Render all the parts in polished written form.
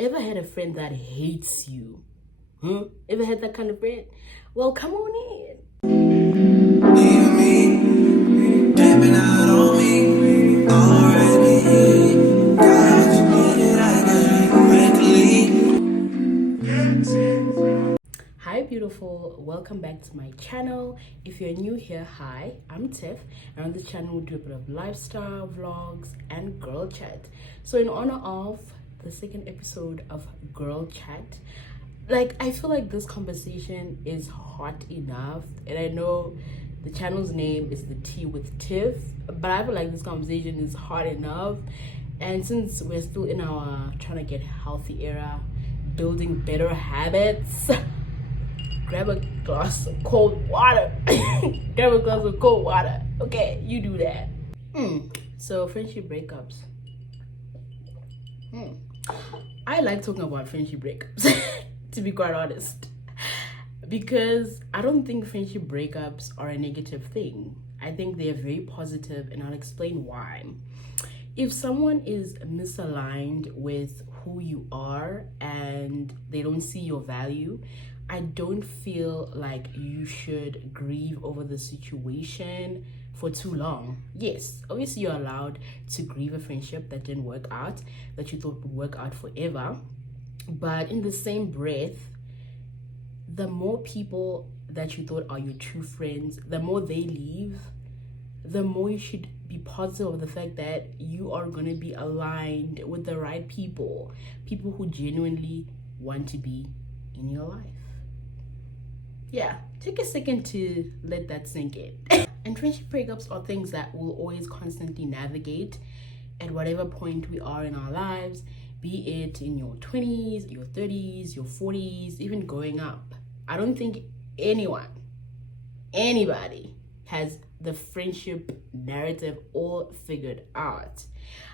Ever had a friend that hates you? Ever had that kind of friend? Well, come on in. Leave me, dipping out on me, already. Got what you needed, I got it quickly. Hi beautiful, welcome back to my channel. If you're new here, hi, I'm Tiff, and on this channel we do a bit of lifestyle vlogs and girl chat. So in honor of the second episode of girl chat, I feel like this conversation is hot enough, and I know the channel's name is the Tea with Tiff, but I feel like this conversation is hot enough. And since we're still in our trying to get healthy era, building better habits, grab a glass of cold water. Grab a glass of cold water. Okay, you do that. So friendship breakups. I like talking about friendship breakups, to be quite honest, because I don't think friendship breakups are a negative thing. I think they are very positive, and I'll explain why. If someone is misaligned with who you are and they don't see your value, I don't feel like you should grieve over the situation for too long. Yes, obviously you're allowed to grieve a friendship that didn't work out, that you thought would work out forever. But in the same breath, the more people that you thought are your true friends, the more they leave, the more you should be positive of the fact that you are going to be aligned with the right people who genuinely want to be in your life. Yeah, take a second to let that sink in. And friendship breakups are things that we'll always constantly navigate at whatever point we are in our lives, be it in your 20s, your 30s, your 40s, even growing up. I don't think anybody has the friendship narrative all figured out.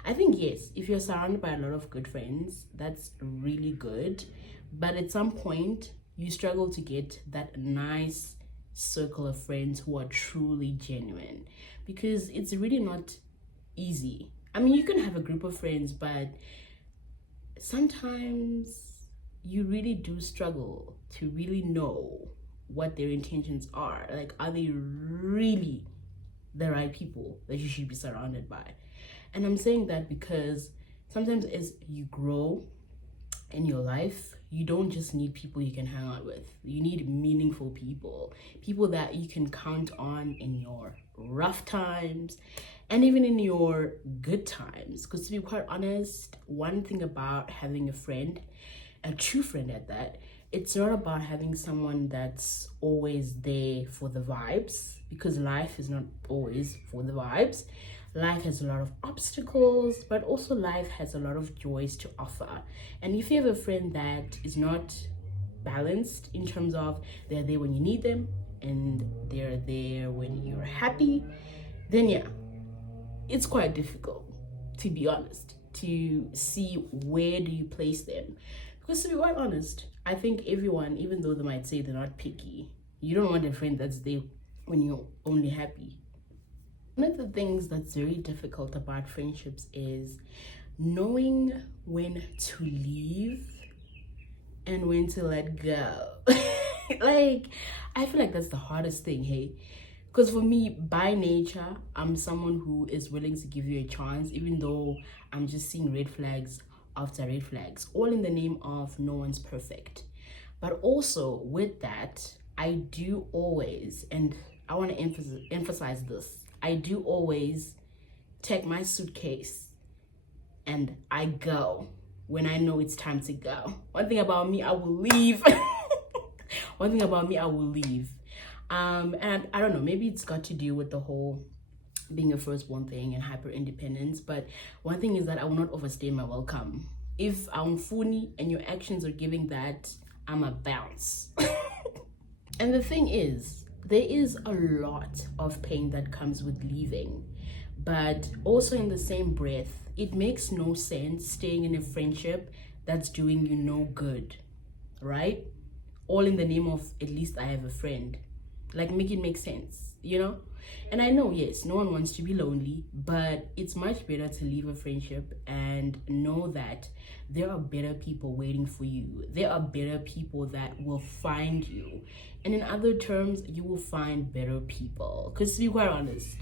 I think, yes, if you're surrounded by a lot of good friends, that's really good. But at some point, you struggle to get that nice circle of friends who are truly genuine, because it's really not easy. I mean, you can have a group of friends, but sometimes you really do struggle to really know what their intentions are. Like, are they really the right people that you should be surrounded by? And I'm saying that because sometimes as you grow in your life, you don't just need people you can hang out with. You need meaningful people that you can count on in your rough times and even in your good times. Because to be quite honest, one thing about having a friend, a true friend at that, it's not about having someone that's always there for the vibes, because life is not always for the vibes. Life has a lot of obstacles, but also life has a lot of joys to offer. And if you have a friend that is not balanced in terms of they're there when you need them and they're there when you're happy, then yeah, it's quite difficult, to be honest, to see where do you place them. Because to be quite honest, I think everyone, even though they might say they're not picky, you don't want a friend that's there when you're only happy. One of the things that's very difficult about friendships is knowing when to leave and when to let go. I feel like that's the hardest thing, hey? Because for me, by nature, I'm someone who is willing to give you a chance, even though I'm just seeing red flags after red flags, all in the name of no one's perfect. But also with that, I do always, and I want to emphasize this, I do always take my suitcase and I go when I know it's time to go. One thing about me, I will leave. One thing about me, I will leave. And I don't know, maybe it's got to do with the whole being a firstborn thing and hyper independence. But one thing is that I will not overstay my welcome. If I'm funny and your actions are giving that, I'm a bounce. And the thing is, there is a lot of pain that comes with leaving, but also in the same breath, it makes no sense staying in a friendship that's doing you no good, right? All in the name of, at least I have a friend. Like, make it make sense. you know? And I know, yes, no one wants to be lonely, but it's much better to leave a friendship and know that there are better people waiting for you. There are better people that will find you. And in other terms, you will find better people. Because to be quite honest,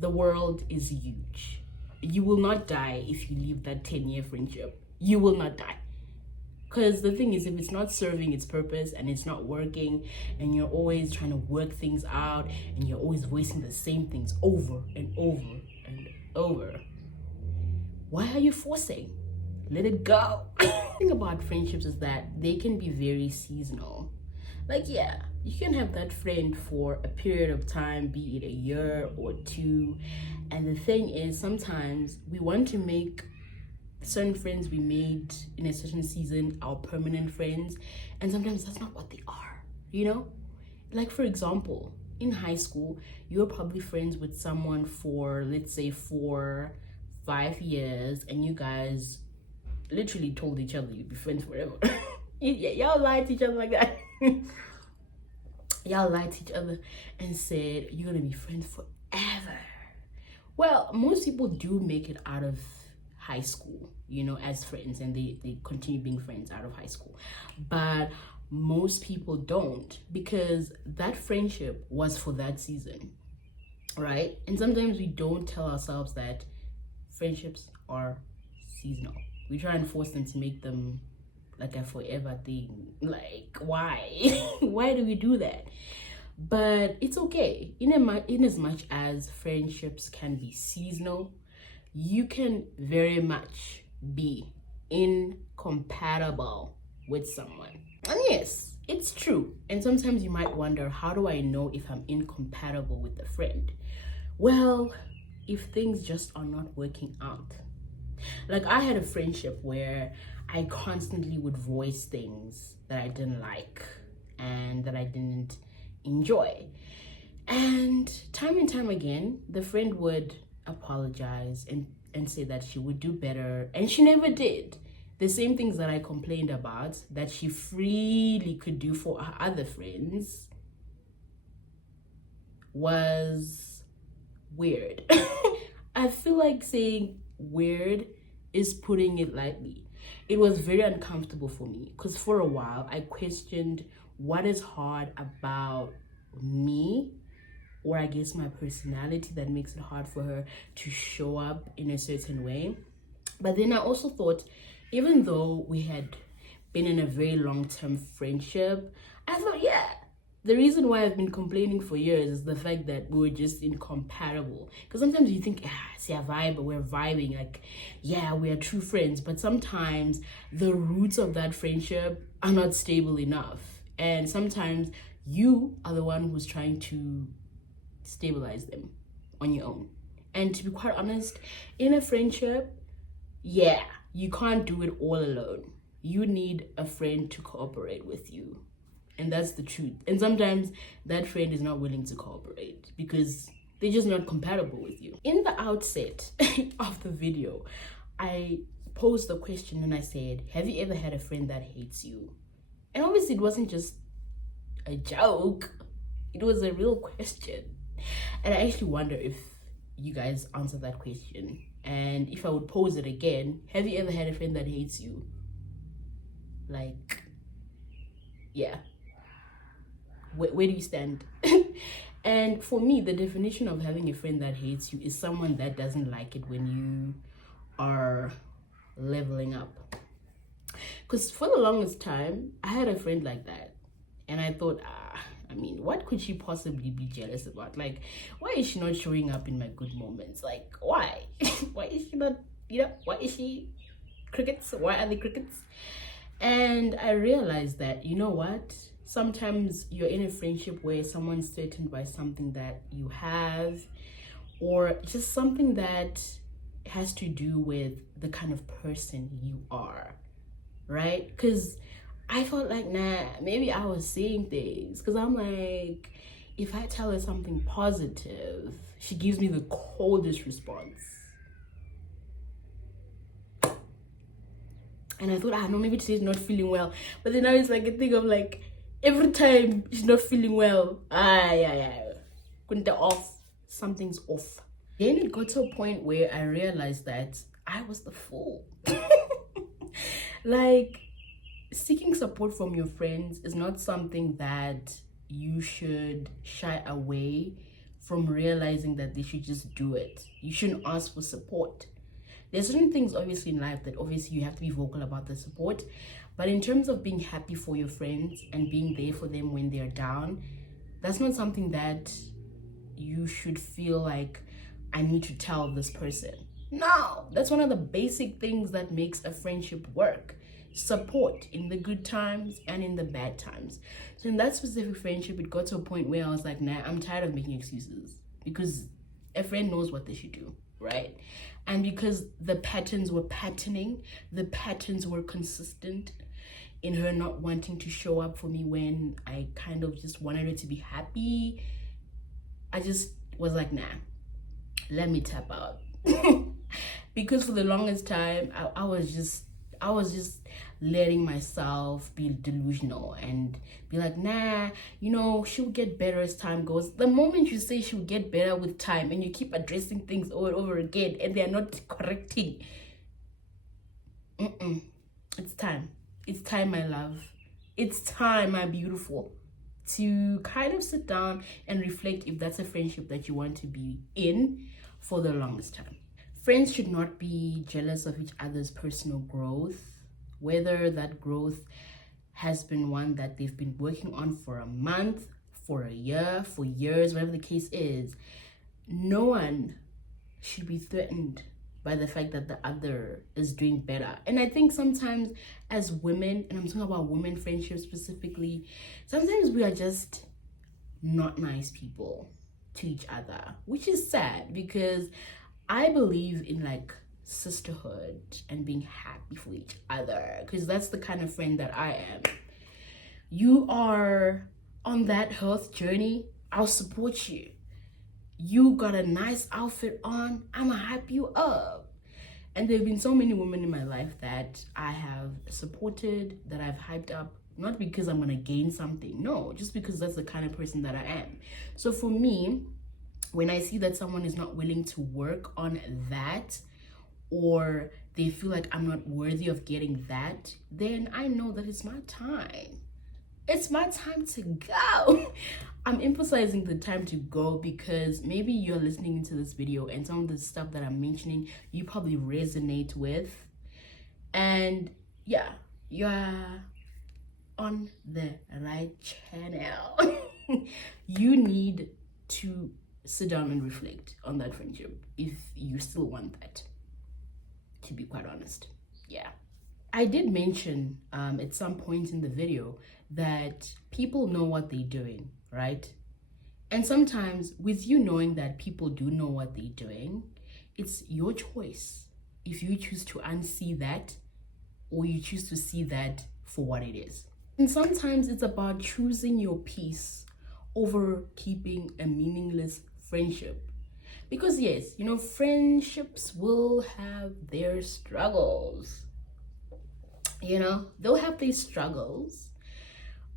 the world is huge. You will not die if you leave that 10-year friendship. You will not die. Because the thing is, if it's not serving its purpose and it's not working, and you're always trying to work things out, and you're always voicing the same things over and over and over, why are you forcing? Let it go. The thing about friendships is that they can be very seasonal. Like, yeah, you can have that friend for a period of time, be it a year or two. And the thing is, sometimes we want to make certain friends we made in a certain season our permanent friends, and sometimes that's not what they are, you know? Like, for example, in high school, you were probably friends with someone for, let's say, 4-5 years, and you guys literally told each other you'd be friends forever. Y'all lied to each other like that. Y'all lied to each other and said you're gonna be friends forever. Well, most people do make it out of high school, you know, as friends, and they continue being friends out of high school. But most people don't, because that friendship was for that season, right? And sometimes we don't tell ourselves that friendships are seasonal. We try and force them to make them like a forever thing. Like, why? Why do we do that? But it's okay. In as much as friendships can be seasonal, you can very much be incompatible with someone. And yes, it's true. And sometimes you might wonder, how do I know if I'm incompatible with a friend? Well, if things just are not working out. Like, I had a friendship where I constantly would voice things that I didn't like and that I didn't enjoy. And time again, the friend would apologize and say that she would do better, and she never did. The same things that I complained about that she freely could do for her other friends was weird. I feel like saying weird is putting it lightly. It was very uncomfortable for me, because for a while I questioned what is hard about me, or I guess my personality, that makes it hard for her to show up in a certain way. But then I also thought, even though we had been in a very long-term friendship, I thought, yeah, the reason why I've been complaining for years is the fact that we were just incompatible. Because sometimes you think, see, we're vibing, like, yeah, we are true friends. But sometimes the roots of that friendship are not stable enough. And sometimes you are the one who's trying to stabilize them on your own. And to be quite honest, in a friendship, yeah, you can't do it all alone. You need a friend to cooperate with you. And that's the truth. And sometimes that friend is not willing to cooperate because they're just not compatible with you. In the outset of the video, I posed the question and I said, have you ever had a friend that hates you? And obviously it wasn't just a joke. It was a real question. And I actually wonder if you guys answer that question. And if I would pose it again, have you ever had a friend that hates you? Like, yeah. Where do you stand? And for me, the definition of having a friend that hates you is someone that doesn't like it when you are leveling up. Because for the longest time, I had a friend like that. And I thought, what could she possibly be jealous about? Like, why is she not showing up in my good moments? Like, why? Why is she not, why is she crickets? Why are they crickets? And I realized that, you know what? Sometimes you're in a friendship where someone's threatened by something that you have, or just something that has to do with the kind of person you are, right? Because I felt like, maybe I was saying things, because I'm like, if I tell her something positive, she gives me the coldest response. And I thought, no, maybe today's not feeling well. But then now it's like a thing of like, every time she's not feeling well, yeah. kunta off, something's off. Then it got to a point where I realized that I was the fool. Like, seeking support from your friends is not something that you should shy away from realizing that they should just do it. You shouldn't ask for support. There's certain things obviously in life that obviously you have to be vocal about the support, but in terms of being happy for your friends and being there for them when they're down, that's not something that you should feel like I need to tell this person. No, that's one of the basic things that makes a friendship work. Support in the good times and in the bad times. So in that specific friendship, it got to a point where I was like, nah, I'm tired of making excuses, because a friend knows what they should do, right? And because the patterns were patterning, the patterns were consistent in her not wanting to show up for me when I kind of just wanted her to be happy, I just was like, nah, let me tap out. Because for the longest time, I was just letting myself be delusional and be like, nah, you know, she'll get better as time goes. The moment you say she'll get better with time and you keep addressing things over and over again and they're not correcting, it's time. It's time, my love. It's time, my beautiful, to kind of sit down and reflect if that's a friendship that you want to be in for the longest time. Friends should not be jealous of each other's personal growth, whether that growth has been one that they've been working on for a month, for a year, for years, whatever the case is. No one should be threatened by the fact that the other is doing better. And I think sometimes as women, and I'm talking about women friendships specifically, sometimes we are just not nice people to each other, which is sad, because I believe in like sisterhood and being happy for each other, because that's the kind of friend that I am. You are on that health journey, I'll support you. You got a nice outfit on, I'ma hype you up. And there have been so many women in my life that I have supported, that I've hyped up, not because I'm gonna gain something, no, just because that's the kind of person that I am. So for me, when I see that someone is not willing to work on that, or they feel like I'm not worthy of getting that, then I know that it's my time. It's my time to go. I'm emphasizing the time to go because maybe you're listening to this video and some of the stuff that I'm mentioning, you probably resonate with. And yeah, you're on the right channel. You need to sit down and reflect on that friendship if you still want that, to be quite honest. Yeah, I did mention at some point in the video that people know what they're doing, right? And sometimes with you knowing that people do know what they're doing, it's your choice if you choose to unsee that or you choose to see that for what it is. And sometimes it's about choosing your peace over keeping a meaningless friendship. Because yes, you know, friendships will have their struggles. You know, they'll have their struggles.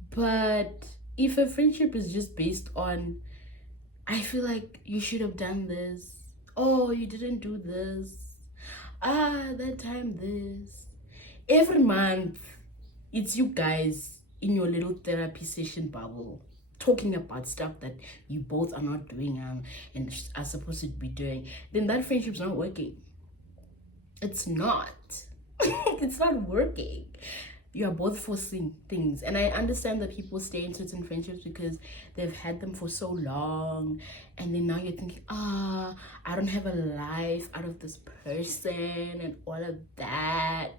But if a friendship is just based on, I feel like you should have done this, oh, you didn't do this, that time this. Every month, it's you guys in your little therapy session bubble talking about stuff that you both are not doing and are supposed to be doing, then that friendship's not working. It's not. It's not working. You are both forcing things. And I understand that people stay in certain friendships because they've had them for so long, and then now you're thinking, I don't have a life out of this person and all of that.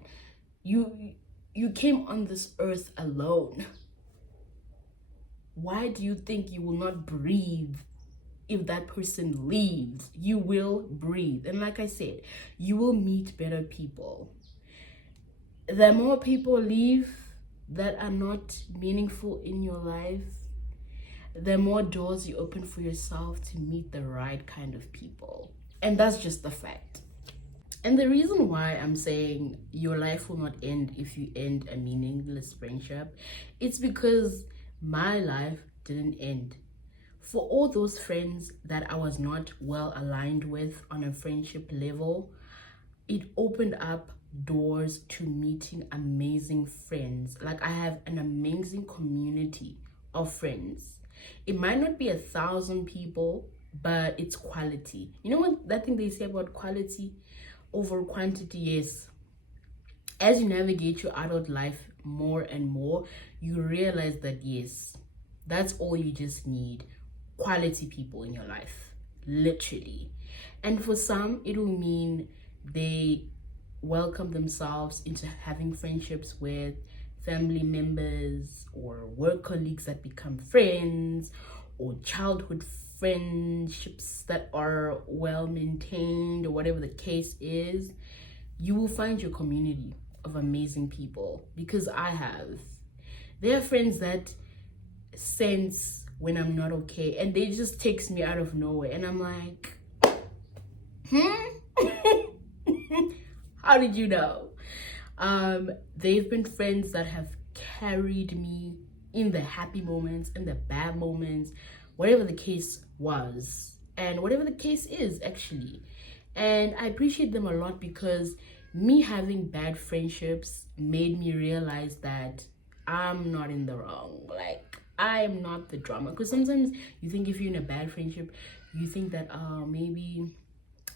You came on this earth alone. Why do you think you will not breathe if that person leaves? You will breathe. And like I said, you will meet better people. The more people leave that are not meaningful in your life, the more doors you open for yourself to meet the right kind of people. And that's just the fact. And the reason why I'm saying your life will not end if you end a meaningless friendship, it's because my life didn't end For all those friends that I was not well aligned with on a friendship level, it opened up doors to meeting amazing friends. Like, I have an amazing community of friends. It might not be 1,000 people, but it's quality. You know what that thing they say about quality over quantity? Yes. As you navigate your adult life more and more, you realize that yes, that's all you just need. Quality people in your life, literally. And for some, it will mean they welcome themselves into having friendships with family members or work colleagues that become friends, or childhood friendships that are well maintained, or whatever the case is. You will find your community of amazing people, because I have. There are friends that sense when I'm not okay, and they just text me out of nowhere, and I'm like, how did you know? They've been friends that have carried me in the happy moments, in the bad moments, whatever the case was, and whatever the case is, actually. And I appreciate them a lot, because me having bad friendships made me realize that I'm not in the wrong. Like, I am not the drama. Because sometimes you think if you're in a bad friendship, you think that maybe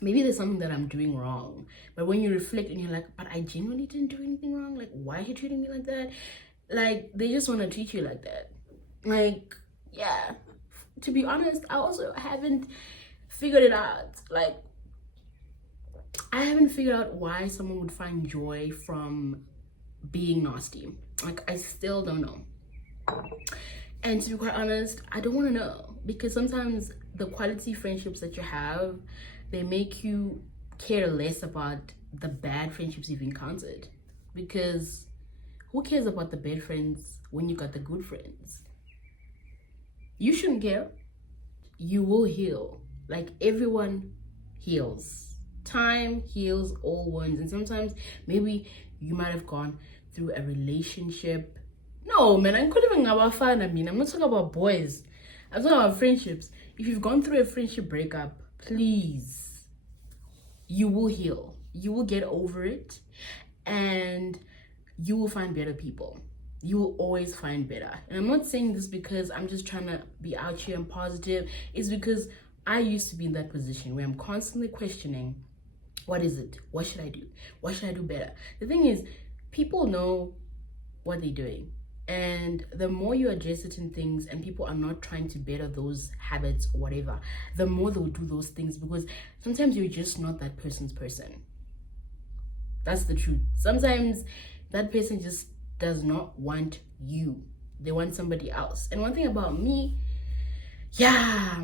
there's something that I'm doing wrong. But when you reflect and you're like, but I genuinely didn't do anything wrong. Like, why are you treating me like that? Like, they just want to treat you like that. Like, yeah. To be honest, I also haven't figured it out. Like, I haven't figured out why someone would find joy from being nasty. Like, I still don't know. And to be quite honest, I don't want to know, because sometimes the quality friendships that you have, they make you care less about the bad friendships you've encountered. Because who cares about the bad friends when you got the good friends? You shouldn't care. You will heal. Like, everyone heals. Time heals all wounds. And sometimes maybe you might have gone through a relationship. No, man, I'm not even about fun. I'm not talking about boys. I'm talking about friendships. If you've gone through a friendship breakup, please, you will heal. You will get over it, and you will find better people. You will always find better. And I'm not saying this because I'm just trying to be out here and positive. It's because I used to be in that position where I'm constantly questioning, what is it? What should I do? What should I do better? The thing is, people know what they're doing. And the more you address certain things and people are not trying to better those habits or whatever, the more they'll do those things, because sometimes you're just not that person's person. That's the truth. Sometimes that person just does not want you. They want somebody else. And one thing about me, yeah,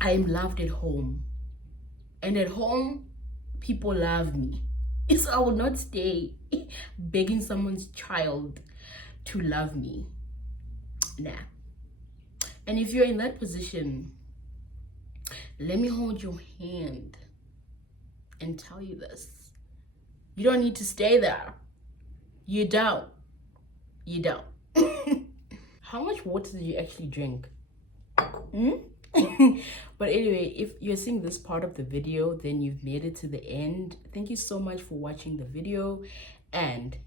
I am loved at home. And at home, people love me. So I will not stay begging someone's child to love me. Nah. And if you're in that position, let me hold your hand and tell you this. You don't need to stay there. You don't. You don't. How much water did you actually drink? But anyway, if you're seeing this part of the video, then you've made it to the end. Thank you so much for watching the video. And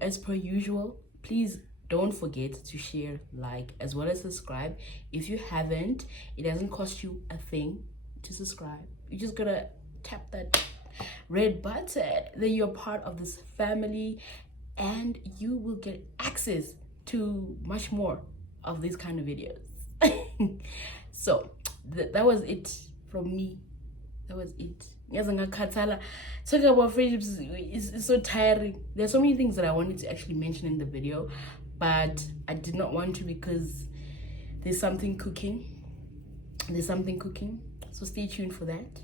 as per usual, please don't forget to share, like, as well as subscribe. If you haven't, it doesn't cost you a thing to subscribe. You just gotta tap that red button. Then you're part of this family, and you will get access to much more of these kind of videos. So that was it from me. That was it. Talking about friendships is so tiring. There's so many things that I wanted to actually mention in the video, but I did not want to, because there's something cooking. So stay tuned for that.